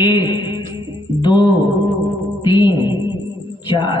1 2 3 4,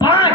5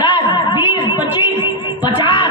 10 20 25 50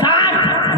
60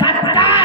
70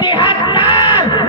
73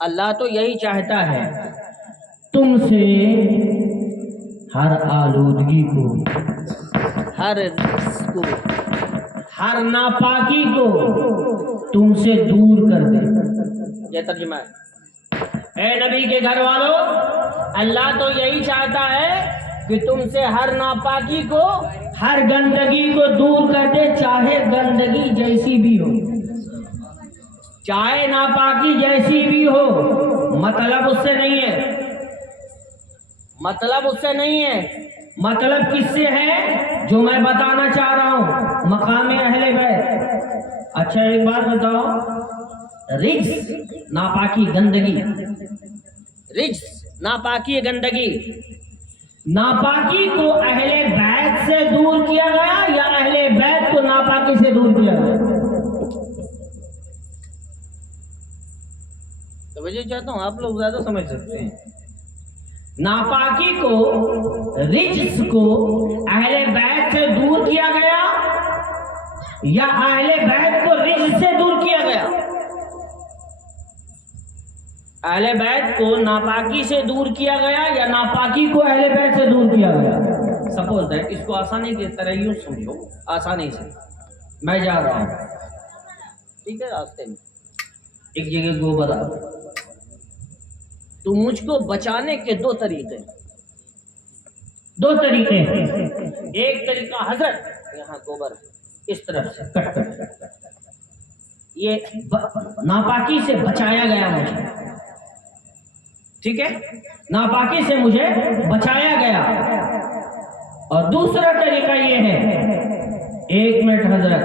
اللہ تو یہی چاہتا ہے تم سے ہر آلودگی کو، ہر رجس کو، ہر ناپاکی کو تم سے دور کر دے۔ یہ ترجمہ ہے۔ اے نبی کے گھر والوں، اللہ تو یہی چاہتا ہے کہ تم سے ہر ناپاکی کو، ہر گندگی کو دور کر دے، چاہے گندگی جیسی بھی ہو، چاہے ناپاکی جیسی بھی ہو۔ مطلب اس سے نہیں ہے، مطلب اس سے نہیں ہے، مطلب کس سے ہے جو میں بتانا چاہ رہا ہوں، مقام اہل بیت۔ اچھا ایک بات بتاؤ، رجس ناپاکی گندگی، رجس ناپاکی گندگی، ناپاکی کو اہل بیت سے دور کیا گیا یا اہل بیت کو ناپاکی سے دور کیا گیا؟ توجہ چاہتا ہوں، آپ لوگ زیادہ سمجھ سکتے ہیں۔ ناپاکی کو، رجس کو اہل بیت سے دور کیا گیا یا اہل بیت کو رجس سے دور کیا گیا؟ اہل بیت کو ناپاکی سے دور کیا گیا یا ناپاکی کو اہل بیت سے دور کیا گیا؟ سپوز دیٹ، اس کو آسانی کی طرح یوں سمجھو، آسانی سے میں جا رہا ہوں، ٹھیک ہے، راستے میں ایک جگہ گوبر آ گیا، تو مجھ کو بچانے کے دو طریقے ہیں۔ ایک طریقہ، حضرت یہاں گوبر اس طرف سے کٹ کٹ، یہ ناپاکی سے بچایا گیا مجھے، ٹھیک ہے، ناپاکی سے مجھے بچایا گیا۔ اور دوسرا طریقہ یہ ہے، ایک منٹ حضرت،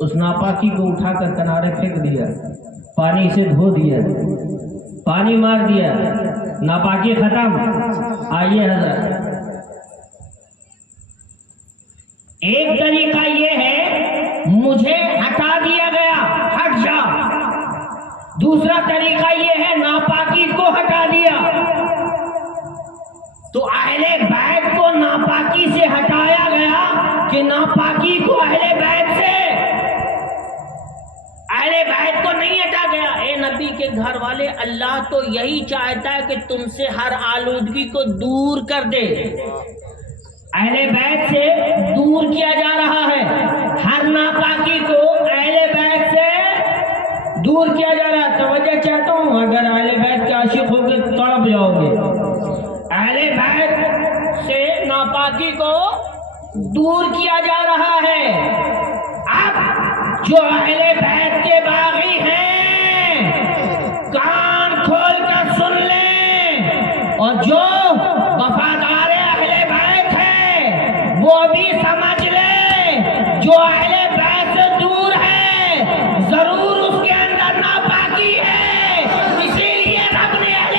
اس ناپاکی کو اٹھا کر کنارے پھینک دیا، پانی سے دھو دیا، پانی مار دیا، ناپاکی ختم۔ آئیے حضرت، ایک طریقہ یہ ہے مجھے ہٹا دیا گیا، ہٹ جا۔ دوسرا طریقہ یہ ہے ناپاکی کو ہٹا دیا۔ تو اہل بیت کو ناپاکی سے ہٹایا گیا کہ ناپاکی کو اہل بیت سے؟ اہل بیت کو نہیں ہٹا گیا۔ اے نبی کے گھر والے، اللہ تو یہی چاہتا ہے کہ تم سے ہر آلودگی کو دور کر دے۔ اہل بیت سے دور کیا جا رہا ہے، ہر ناپاکی کو اہل بیت سے دور کیا جا رہا ہے۔ توجہ چاہتا ہوں، اگر اہل بیت کے عاشق ہو کے تڑپ جاؤ گے۔ اہل بیت سے ناپاکی کو دور کیا جا رہا ہے۔ اب جو اہل بیت کے باغی ہیں کان کھول کر سن لیں، اور جو وفادار اہل بیت ہے وہ بھی سمجھ لیں، جو اہل بیت سے دور ہے ضرور اس کے اندر ناپاکی ہے، اسی لیے رب نے اہل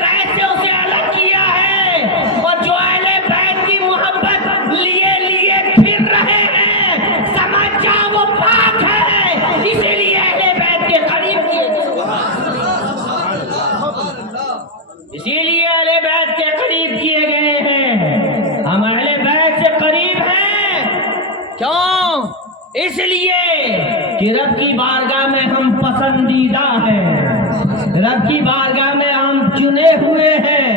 بیت سے اسے الگ کیا ہے۔ اور جو اہل بیت کی محبت لیے پھر رہے ہیں، سمجھ جا وہ پاک ہے، اسی لیے اہل بیت کے قریب کیے گئے، اسی لیے اہل بیت کے قریب کیے گئے ہیں۔ ہم اہل بیت سے قریب ہیں، کیوں؟ اس لیے کہ رب کی بارگاہ میں ہم پسندیدہ ہیں، رب کی بارگاہ میں ہم چنے ہوئے ہیں،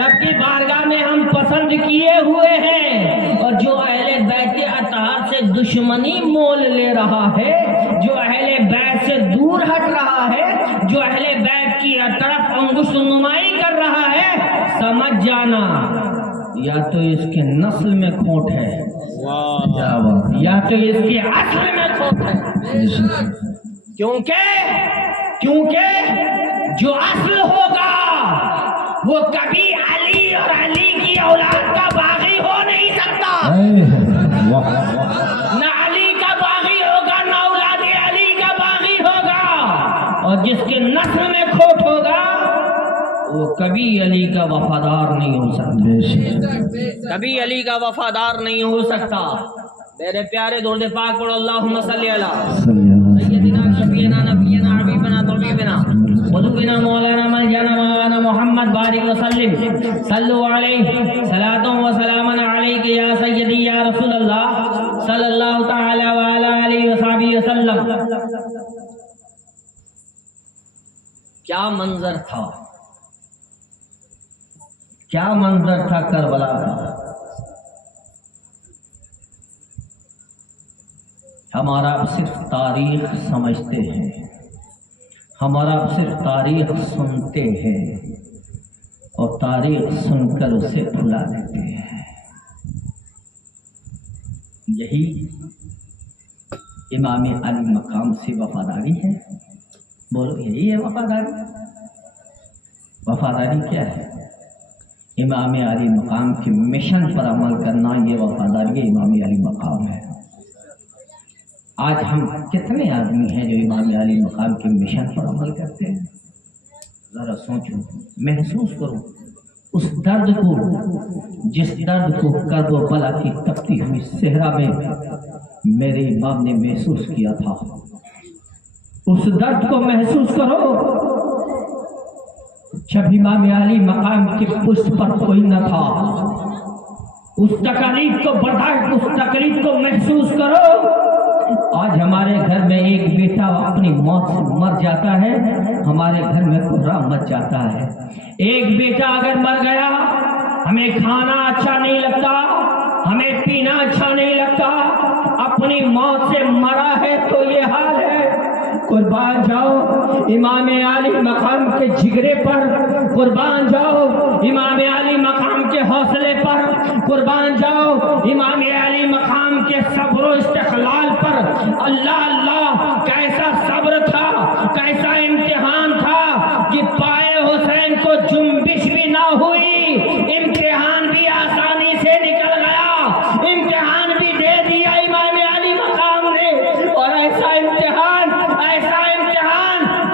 رب کی بارگاہ میں ہم پسند کیے ہوئے ہیں۔ اور جو اہل بیت اطہار سے دشمنی مول لے رہا ہے، جو اہل بیت سے دور ہٹ رہا ہے، جو اہل بیت کی طرف انگشت نمائی کر رہا ہے، سمجھ جانا یا تو اس کے نسل میں کھوٹ ہے یا تو اس کے اصل میں کھوٹ ہے۔ کیونکہ جو اصل ہوگا وہ کبھی علی اور علی کی اولاد کا باغی ہو نہیں سکتا، نہ علی کا باغی ہوگا نہ اولاد علی کا باغی ہوگا۔ اور جس کے نسل میں کھوٹ ہوگا وہ کبھی علی کا وفادار نہیں ہو سکتا، کبھی علی کا وفادار نہیں ہو سکتا۔ میرے پیارے درود پاک پڑھو، اللہم صلی علی سیدنا شفیعنا نبینا حبیبنا طبیبنا قدوتنا مولانا ملجانا مولانا محمد بارک وسلم، صلو علیہ صلاۃ و سلام علیک یا سیدی یا رسول اللہ صلی اللہ تعالی وعلی آلہ وسلم۔ وسلم. کیا منظر تھا، کیا منظر تھا کربلا کا. ہمارا صرف تاریخ سمجھتے ہیں، ہمارا صرف تاریخ سنتے ہیں اور تاریخ سن کر اسے بھلا دیتے ہیں. یہی امام علی مقام سے وفاداری ہے. بولو یہی ہے وفاداری. وفاداری کیا ہے؟ امام علی مقام کے مشن پر عمل کرنا، یہ وفاداری امام علی مقام ہے. آج ہم کتنے آدمی ہیں جو امام علی مقام کے مشن پر عمل کرتے ہیں؟ ذرا سوچو، محسوس کرو اس درد کو، جس درد کو کربلا کی تپتی ہوئی صحرا میں میرے امام نے محسوس کیا تھا. اس درد کو محسوس کرو جب امام علی مقام کے پشت پر کوئی نہ تھا. اس تکلیف کو برداشت، اس تکلیف کو محسوس کرو. آج ہمارے گھر میں ایک بیٹا اپنی موت سے مر جاتا ہے، ہمارے گھر میں کوہرام مچ جاتا ہے. ایک بیٹا اگر مر گیا، ہمیں کھانا اچھا نہیں لگتا، ہمیں پینا اچھا نہیں لگتا. اپنی موت سے مرا ہے تو یہ حال ہے. قربان جاؤ امام علی مقام کے جگرے پر، قربان جاؤ امام علی مقام کے حوصلے پر، قربان جاؤ امام علی مقام کے صبر و استقلال پر. اللہ اللہ کیسا صبر تھا، کیسا امتحان تھا کہ پائے حسین کو جنبش بھی نہ ہوئی. امتحان بھی آسانی سے نکل گیا، امتحان بھی دے دیا امام علی مقام نے. اور ایسا امتحان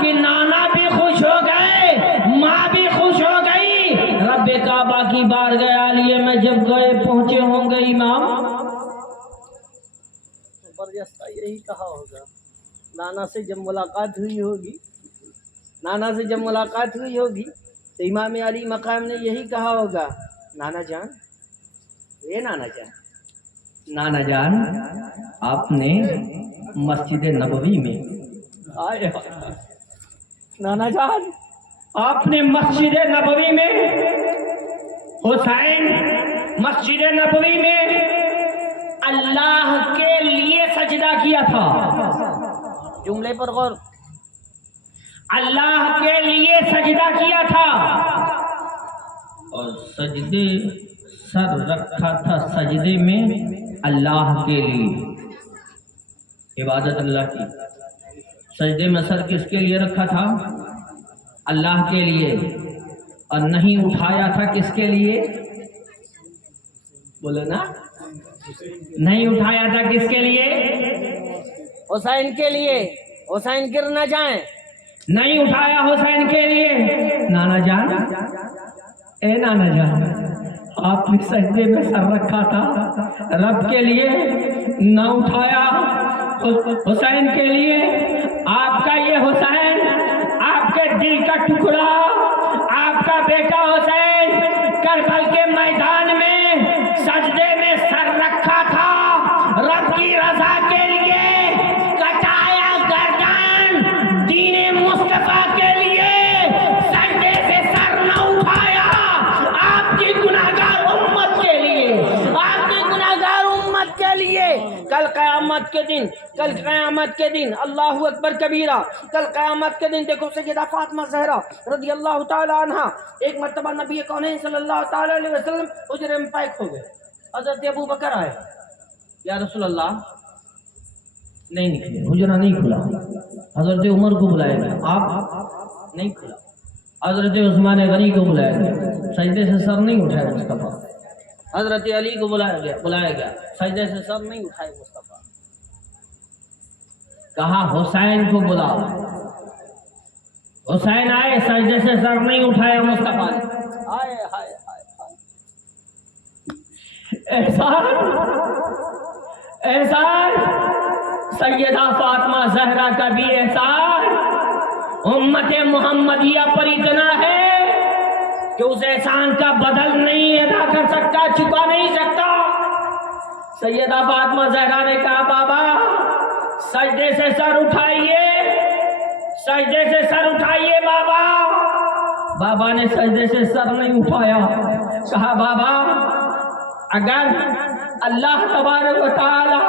کہ نانا بھی خوش ہو گئے، ماں بھی خوش ہو گئی. رب کعبہ کی بارگاہ عالیہ میں جب گئے پہنچے ہوں گے امام، یہی کہا ہوگا نانا سے جب ملاقات ہوئی ہوگی، نانا سے جب ملاقات ہوئی ہوگی تو امام علی مقام نے یہی کہا ہوگا، نانا جان، اے نانا جان، نانا جان آپ نے مسجد نبوی میں، آئے نانا جان آپ نے مسجد نبوی میں، حسین مسجد نبوی میں اللہ کے لیے سجدہ کیا تھا. جملے پر غور. اللہ کے لیے سجدہ کیا تھا اور سجدے سر رکھا تھا سجدے میں اللہ کے لیے. عبادت اللہ کی. سجدے میں سر کس کے لیے رکھا تھا؟ اللہ کے لیے. اور نہیں اٹھایا تھا کس کے لیے؟ بولو نا. نہیں اٹھایا تھا کس کے لیے؟ حسین کے لیے. حسین گر نہ جائیں. نہیں اٹھایا حسین کے لیے. نانا جان، اے نانا جان، آپ نے سجدے میں سر رکھا تھا رب کے لیے، نہ اٹھایا حسین کے لیے. آپ کا یہ حسین، آپ کے دل کا ٹکڑا، آپ کا بیٹا حسین کربل کے میدان میں سجدے میں سر رکھا تھا رب کی رضا کے لیے. کٹایا گردن دین مصطفیٰ کے لیے، سجدے سے سر نہ اٹھایا آپ کی گناہگار امت کے لیے، آپ کی گناہگار امت کے لیے. کل قیامت کے دن، کل قیامت کے دن، اللہ اکبر کبیرہ، کل قیامت کے دن دیکھو سیدہ فاطمہ زہرا رضی اللہ تعالی عنہ ایک مرتبہ نبی کونین صلی اللہ تعالی علیہ وسلم حجرے میں پیک ہو گئے. حضرت ابو بکر آئے، یا رسول اللہ، نہیں نکلے، حجرہ نہیں کھلا. حضرت عمر کو بلایا گیا، آپ نہیں کھلا. حضرت عثمان غنی کو بلایا گیا، سجدے سے سر نہیں اٹھائے مصطفیٰ. حضرت علی کو بلایا گیا، سجدے سے سر نہیں اٹھائے مصطفیٰ. کہا حسین کو بلاؤ. حسین آئے، سجدے سے سر نہیں اٹھایا مصطفیٰ نے. ہائے ہائے ہائے. احسان، احسان سیدہ فاطمہ زہرا کا بھی احسان امت محمدیہ پر اتنا ہے کہ اس احسان کا بدل نہیں ادا کر سکتا، چکا نہیں سکتا. سیدہ فاطمہ زہرا نے کہا بابا سجدے سے سر اٹھائیے، سجدے سے سر اٹھائیے بابا۔ بابا نے سجدے سے سر نہیں اٹھایا، کہا بابا اگر اللہ تبارک و تعالی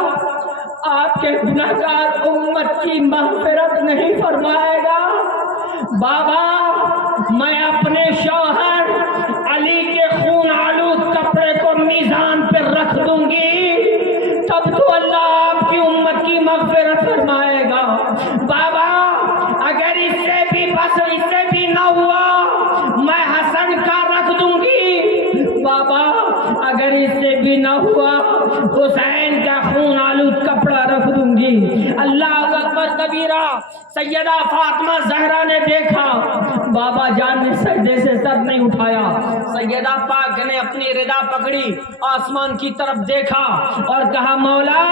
آپ کے گنہگار امت کی مغفرت نہیں فرمائے گا، بابا میں اپنے شوہر علی کے خون آلود کپڑے کو میزان پہ رکھ دوں گی، تب تو اللہ آپ کی امت کی مغفرت فرمائے گا۔ بابا اگر اس سے بھی بس اس سے بھی نہ ہوا میں حسن کا رکھ دوں گی، بابا اگر اس سے بھی نہ ہوا حسین کا خون آلود کپڑا رکھ دوں گی۔ اللہ اکبر کبیرہ۔ سیدہ فاطمہ زہرا نے دیکھا بابا جان نے سجدے سے سر نہیں اٹھایا، سیدہ پاک نے اپنی ردا پکڑی، آسمان کی طرف دیکھا اور کہا مولا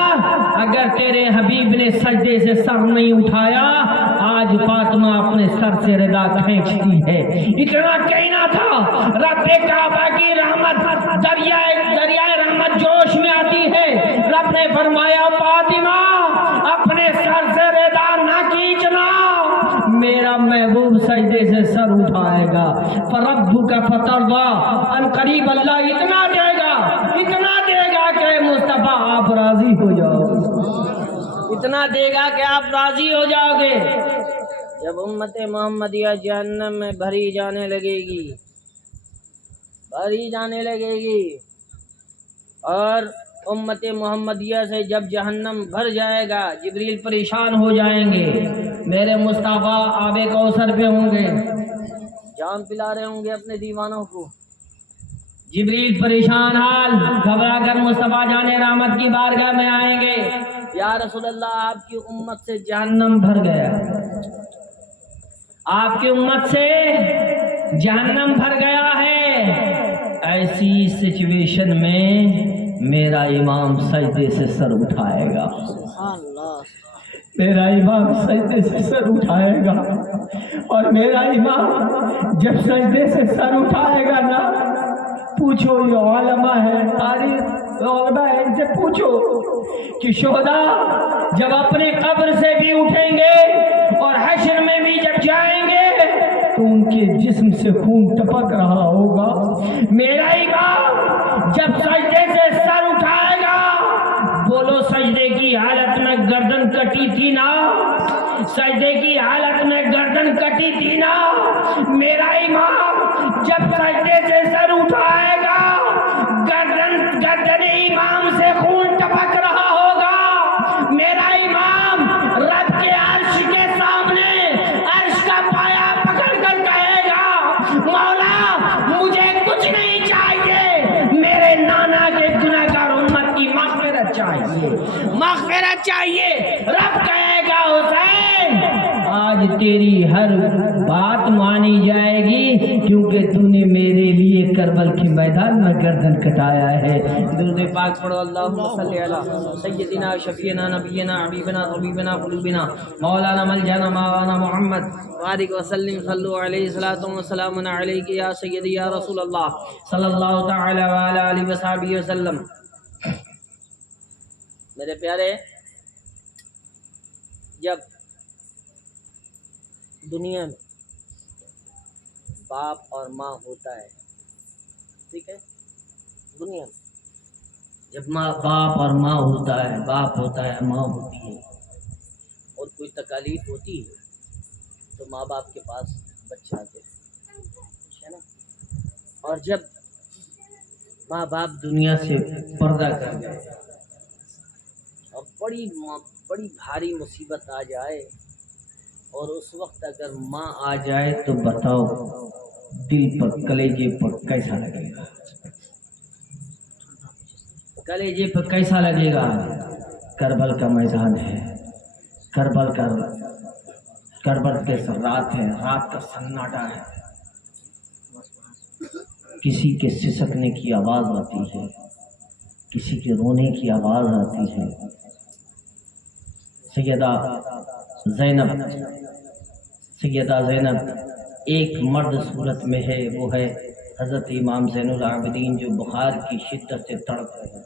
اگر تیرے حبیب نے سجدے سے سر نہیں اٹھایا، آج فاطمہ اپنے سر سے ردا کھینچتی ہے۔ اتنا کہنا تھا، رب کعبہ کی رحمت دریائے رحمت جوش میں آتی ہے۔ رب نے فرمایا فاطمہ اپنے سر سے ردا نہ کھینچنا، میرا محبوب سجدے سے سر اٹھائے گا۔ فربک فترضی، ان قریب اللہ اتنا دے گا کہ مصطفیٰ آپ راضی ہو جاؤ، اتنا دے گا کہ آپ راضی ہو جاؤ گے۔ جب امت محمدیہ جہنم میں بھری جانے لگے گی اور امت محمدیہ سے جب جہنم بھر جائے گا، جبریل پریشان ہو جائیں گے، میرے مصطفیٰ آب کوثر پہ ہوں گے، جام پلا رہے ہوں گے اپنے دیوانوں کو، جبریل پریشان حال گھبرا کر مصطفیٰ جان رحمت کی بارگاہ میں آئیں گے، یا رسول اللہ آپ کی امت سے جہنم بھر گیا، آپ کی امت سے جہنم بھر گیا ہے۔ ایسی سچویشن میں میرا امام سجدے سے سر اٹھائے گا، میرا امام سجدے سے سر اٹھائے گا، اور میرا امام جب سجدے سے سر اٹھائے گا نا، پوچھو یہ علماء ہے، تاریخ علماء ہے، ان سے پوچھو کہ شہداء جب اپنے قبر سے بھی اٹھیں گے اور حشر میں بھی جب جائیں گے تو ان کے جسم سے خون ٹپک رہا ہوگا، میرا امام جب سجدے سے سر اٹھائے گا، بولو سجدے کی حالت میں گردن کٹی تھی نا، سجدے کی حالت میں گردن کٹی تھی نا، میرا امام جب سجدے سے سر اٹھائے گا، گردن امام سے خون ٹپک رہا ہوگا، میرا امام رب کے عرش کے سامنے عرش کا پایا پکڑ کر کہے گا مولا مجھے کچھ نہیں چاہیے، میرے نانا کے گنہگار امت کی مغفرت چاہیے۔ رب کہے گا حسین آج تیری ہر بات مانی جائے گی کیونکہ تو نے میرے لیے کربل کے میدان میں گردن کٹایا ہے۔ درود پاک پڑھو، اللہم صلی علی سیدنا شفیعنا نبینا حبیبنا طبیبنا قلوبنا مولانا ملجانا مولانا محمد بارک وسلم، صلو علیہ الصلوۃ والسلام علیک یا سیدی یا رسول اللہ صلی اللہ تعالی وعلی آلہ وصحبہ وسلم۔ میرے پیارے، جب دنیا میں باپ اور ماں ہوتا ہے، ٹھیک ہے، دنیا میں جب باپ اور ماں ہوتا ہے، باپ ہوتا ہے، ماں ہوتی ہے، اور کوئی تکالیف ہوتی ہے تو ماں باپ کے پاس بچہ آتے ہے نا، اور جب ماں باپ دنیا سے پردہ کر گئے اور بڑی بھاری مصیبت آ جائے، اور اس وقت اگر ماں آ جائے تو بتاؤ دل پر، کلیجے پر کیسا لگے گا؟ کلیجے پر کیسا لگے گا؟ کربل کا میدان ہے، کربل کے رات ہے، رات کا سناٹا ہے، کسی کے سسکنے کی آواز آتی ہے، کسی کے رونے کی آواز آتی ہے۔ سیدہ زینب ایک مرد صورت میں ہے، وہ ہے حضرت امام زین العابدین جو بخار کی شدت سے تڑپ رہے ہیں۔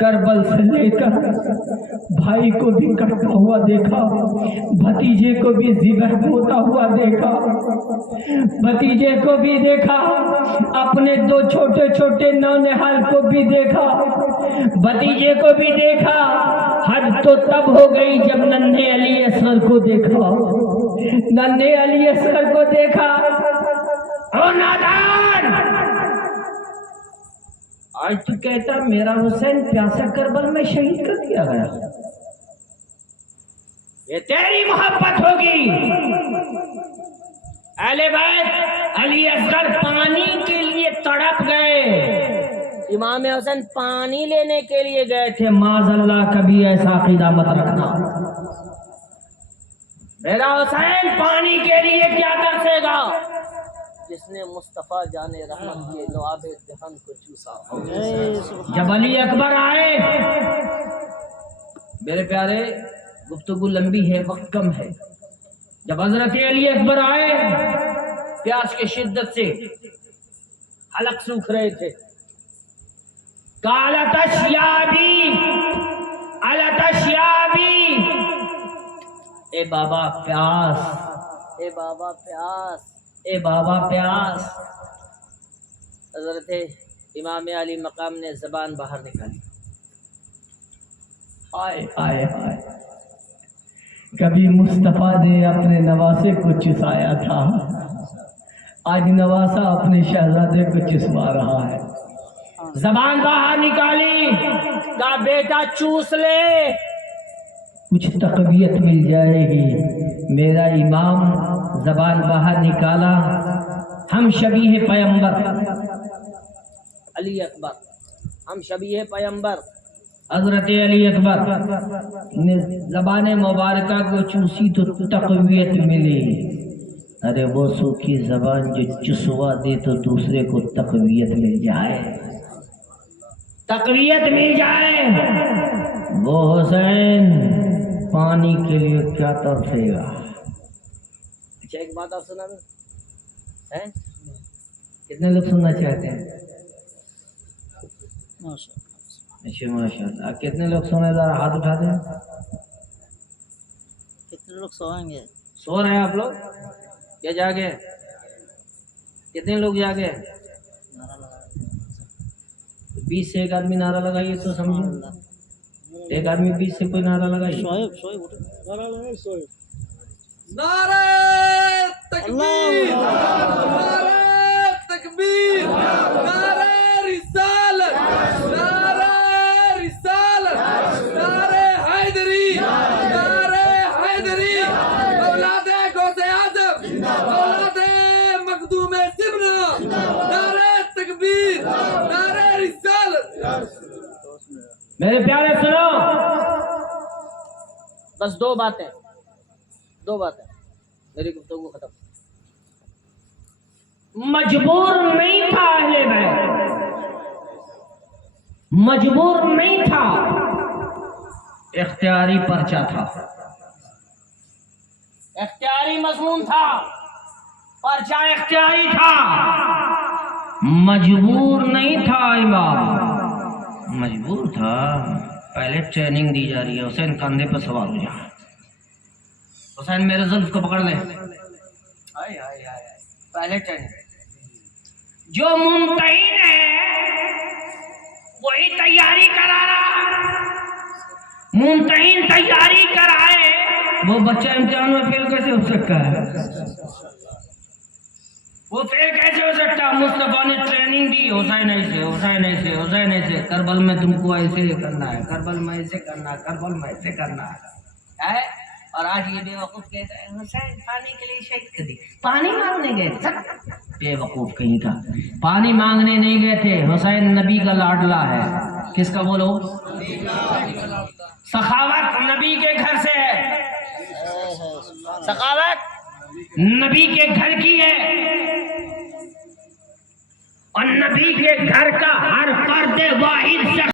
کربل سے لے کر بھائی کو بھی کٹتا ہوا دیکھا، بھتیجے کو بھی ذبح ہوتا ہوا دیکھا، بھتیجے کو بھی دیکھا، اپنے دو چھوٹے چھوٹے نونہال کو بھی دیکھا، بھتیجے کو بھی دیکھا۔ حد تو تب ہو گئی جب ننھے علی اصغر کو دیکھا، ننھے علی اصغر کو دیکھا۔ او نادان، آج تو کہتا میرا حسین پیاسا کربل میں شہید کر دیا گیا، یہ تیری محبت ہوگی۔ اہل بیت علی اصغر پانی کے لیے تڑپ گئے، امام حسین پانی لینے کے لیے گئے تھے۔ کہ معاذ اللہ کبھی ایسا عقیدہ مت رکھنا، میرا حسین پانی کے لیے کیا ترسے گا؟ جس نے مصطفیٰ جان رحمت کے لعاب دہن کو چوسا۔ جب علی اکبر آئے، میرے پیارے گفتگو لمبی ہے، وقت کم ہے، جب حضرت علی اکبر آئے پیاس کی شدت سے حلق سوکھ رہے تھے۔ قالت اشیابی علت اشیابی، اے بابا پیاس، اے بابا پیاس، اے بابا پیاس۔ حضرت امام علی مقام نے زبان باہر نکالی۔ ہائے ہائے ہائے، کبھی مصطفیٰ نے اپنے نواسے کو چسایا تھا، آج نواسا اپنے شہزادے کو چسوا رہا ہے۔ زبان باہر نکالی، کہا بیٹا چوس لے، کچھ تقویت مل جائے گی۔ میرا امام زبان باہر نکالا، ہم شبیہ پیمبر علی اکبر، ہم شبیہ پیمبر، حضرت علی اکبر نے زبان مبارکہ کو چوسی تو تقویت ملی۔ ارے وہ سوکھی زبان جو چسوا دے تو دوسرے کو تقویت مل جائے، تقویت مل جائے۔ وہ حسین پانی کے لیے کیا ترسے گا؟ اچھا ایک بات آپ سنا دوں، کتنے لوگ سننا چاہتے ہیں؟ اچھا ماشاء اللہ، کتنے لوگ سونے؟ ذرا ہاتھ اٹھا دیں۔ کتنے لوگ سوئیں گے؟ سو رہے ہیں آپ لوگ یا جاگے؟ کتنے لوگ جاگے؟ 20 سے ایک آدمی نعرہ لگائیے تو سمجھو، ایک آدمی 20 سے کوئی نعرہ لگائیے۔ نعرہ تکبیر، نعرہ تکبیر، نعرہ رسالت، نعرہ رسالت، نعرہ حیدری، نعرہ حیدری، اولاد غوث اعظم، اولاد مخدوم زمرہ، نعرہ تکبیر، نعرہ رسالت۔ میرے پیارے سنو، بس دو باتیں میری گفتگو ختم۔ مجبور نہیں تھا اہل بیت، مجبور نہیں تھا، اختیاری پرچہ تھا، اختیاری مضمون تھا، پرچہ اختیاری تھا، مجبور نہیں تھا امام، مجبور تھا۔ پہلے ٹریننگ دی جا رہی ہے، حسین کاندھے پر سوار ہو جا، حسین میرے زلف کو پکڑ لے، پہلے ٹریننگ۔ جو ممتحن ہے وہی تیاری کرا رہا، ممتحن تیاری کرائے، وہ بچہ امتحان میں فیل کیسے ہو سکتا ہے؟ وہ فیل کیسے ہو سکتا ہے؟ مصطفیٰ نے ٹریننگ دی، حسین ایسے، حسین ایسے، حسین ایسے، کربل میں تم کو ایسے کرنا ہے، کربل میں ایسے کرنا ہے، کربل میں ایسے کرنا ہے۔ اور آج یہ بے وقوف کہتا ہے حسین پانی کے لیے شہید کر دی، پانی مانگنے گئے تھے، بے وقوف کہیں کا، پانی مانگنے نہیں گئے تھے، حسین نبی کا لاڈلا ہے۔ کس کا بولو؟ سخاوت نبی کے گھر سے ہے، سخاوت نبی کے گھر کی ہے، اور نبی کے گھر کا ہر فرد واحد شخص